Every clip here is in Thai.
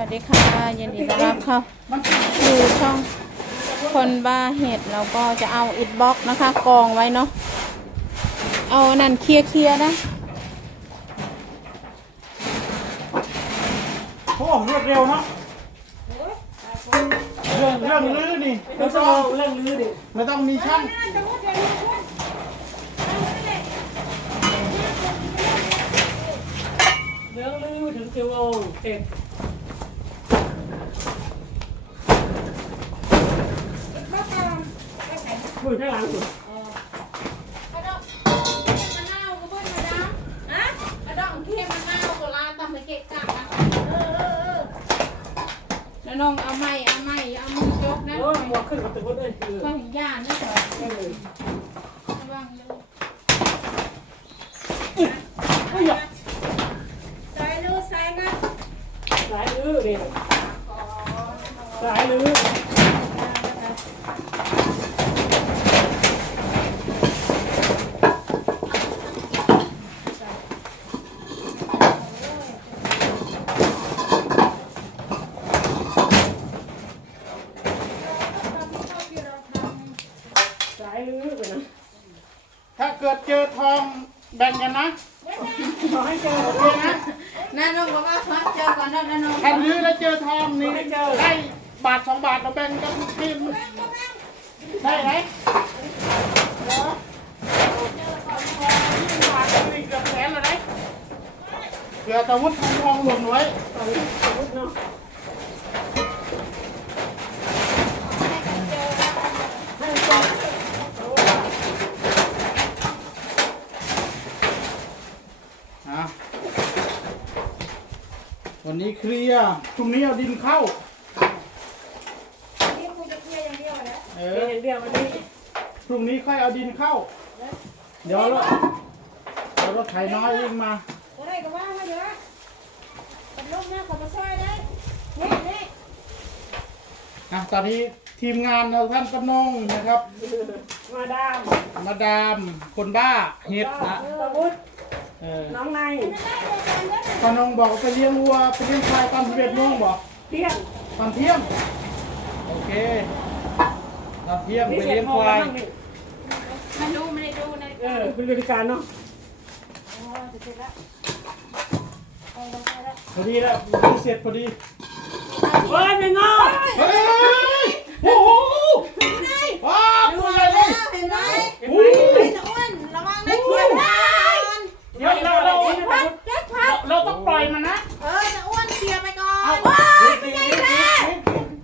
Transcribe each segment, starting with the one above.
วัสดีค่ะยินดีต้อนรับเข้าสู่ช่องคนบ้าเห็ดเราก็จะเอาอิฐบล็อกนะคะ กองไว้เนาะเอาอันนั่นเคลียร์เคลียร์ๆนะโอ้รวดเร็วเนาะเรื่องเรื่องลื้อนี่ไม่ต้องเรื่องลื้อดิไม่ต้องมีช่างเรื่องลื้อถึงจะโอ้เสร็จ คุยข้างหลังสุดกระดองมะนาวก็เบิ้ลมาดามฮะกระดองเทียมมะนาวก็ลาตำไปเกะกะนะเออเออเออแล้วน้องเอาไม้เอาไม้เอามือยกนะโอ้ยหัวขึ้นกับตัวคนเลยคือก็เห็นย่านนะเถอะไม่เลยระวังเลยไม่หยอกใส่ลูกใส่นะสายลื้อเดิสายลื้อ สายลื้อไปนะ ถ้า เกิดเจอทองแบ่งกันนะขอให้เจอโอเคนะน้าน้องบอกว่าพักเจอก่อนนะน้าน้องถ้าลื้อแล้วเจอทองนี่ได้บาทสองบาทเราแบ่งกันทีมได้ไหมเดี๋ยวเอาทองยี่สิบบาทนี่เกือบแสนเลยนะเผื่อตะวุฒิทองทองหล่นไว้ตอนนี้สมมติเนาะ ให้เจอ อะวั นนี้เคลียร์พรุ่งนี้เอาดินเข้า นี่กูจะเคลียร์อย่างเดียวแหละเอเอออเดียววันนี้พรุ่งนี้ค่อยเอาดินเข้า เดี๋ยวรถเดี๋ยวรถไถน้อยวิ่งมาอะไรก็ว่ามาเยอะเป็นลูกนะขอมาช่วยได้นี่นี่อะตอนนี้ทีมงานเราท่านกำนงนะครับ มาดามมาดามคนบ้าเห็ดนะสมมุติ เออน้องนายกำนงบอกไปเลี้ยงวัวไปเลี้ยงควายตอนสิบเอ็ดโมงบอกเที่ยงตอนเที่ยง โอเคตอนเที่ยงนี่ไปเสร็จเลี้ยงพอควาแล้วยมั้งนี่ไม่ดูไม่ได้ดูในเออเป็นบริการเนาะพอดีแล้วเสร็จพอดี เฮ้ยไม่งอ เฮ้ยโอ้โหว้าวตัวใหญ่เลย เห็นไหม เห็น โอ้ ไหม ย จะอ้วนระวังได้เขียนได้ เดี๋ยวเราเรา พัดเด็ดพัด เราต้องปล่อยมันนะ เออจะอ้วนเคลียร์ไปก่อน เอา ว้ายเป็นไงล่ะ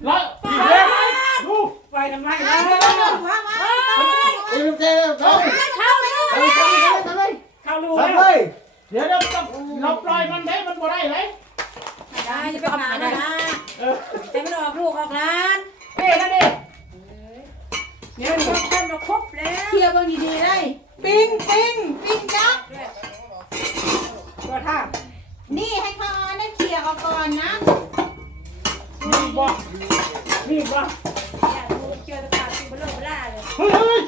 แล้วดีเลยดู ไปทำไม ไอ้ นะ จะโดนหัวมา เอ้ยเจ๊เอ้ย เข้าเลย เอ้ยทำเลยทำเลย เข้ารู ทำ แล้ เล วย เดี๋ยวเราต้องเราปล่อยมันได้มันบ่ได้เลย ได้จะไปหาได้นะ เออ แต่ไม่ออกลูกออกร้าน เฮ้ยนั่นเองเนี่ยมัน คนเราครบแล้วเคลียร์บางดีๆได้ ปิ้งปิ้งปิ้งจับตัวท่านี่ให้เขาเอานั่นเคลียร์ออกก่อนนะมีบ่นี่ป่ะอย่าดูเกี่ยวกับการตีบลงบล่าเลยเฮ้ยเฮ้ย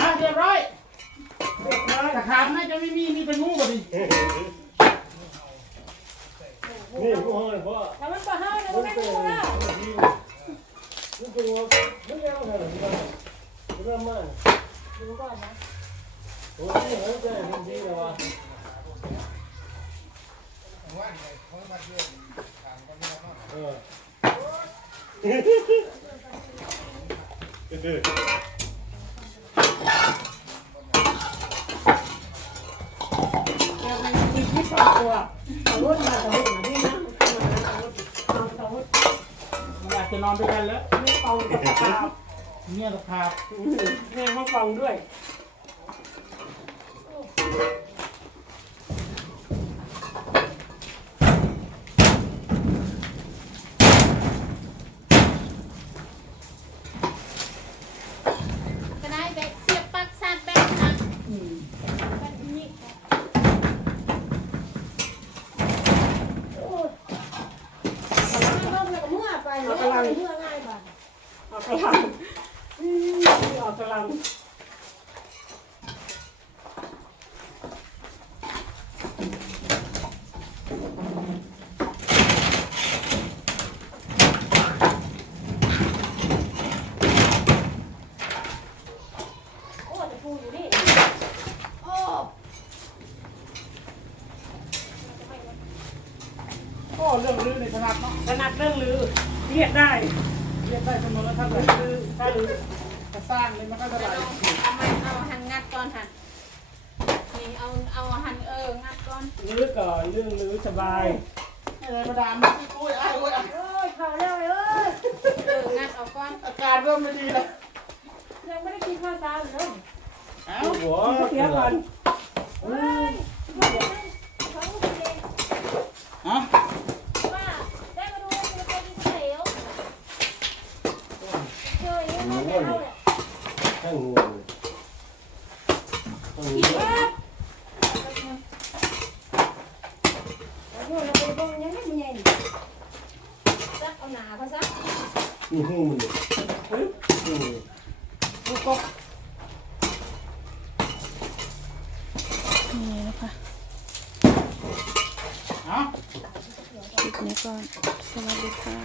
อะเรียบร้อยเรียบร้อยตะขาบน่าจะไม่มีมีแต่งูบ่ดิ นี่ กูให้พ่อแต่มันก็ห้าเลยก็ไม่รู้แล้วนี่กูไม่เอาอะไรหรอกกูเริ่มมาดูก่อนนะโอ้ยเฮ้ยใจมันดีเลยวะเออเดี๋ยวมันมีที่สองตัวสมมติมาสมมตินะพี่นะสมมติสมมติ อยากจะนอนด้วยกันแล้วไม่ฟองกับปลาเนี่ยตะขาแม่มาฟองด้วยังออกกำลังออกกำลังก็เรื่องลือในสนัดเนาะสนัดเรื่องลือ เรียกได้เรียกได้เสมอถ้าลือถ้าลือจะสร้างเลยมันก็จะไหลเอาไม้เอาหันงัดก่อนหันนี่เอาเอาหันเอองัดก่อนลือก่อนเรื่องลือสบายอะไรมาดามมาที่กุ้ยอ้ายกุ้ยอ้ายเอ้ยเข้าแล้วเอ้ยเอองัดเอาก่อนอาการเริ่มไม่ดีแล้วยังไม่ได้กินข้าวเช้าเลยเอ้าหัวเดี๋ยวก่อนฮะ ว่าได้มาดูว่าจะไปที่ไหนแล้วเจออย่างนี้มาแล้วแหละ แค่งูเลยต้องงู แล้วพวกเราไปเบิ่งยังไม่มีไงซักเอาห นาเขาซักนี่หูมันเลยหูลูกกบนี่นะคะเอ้าคลิปนี้ก่อนสวัสดีค่ะ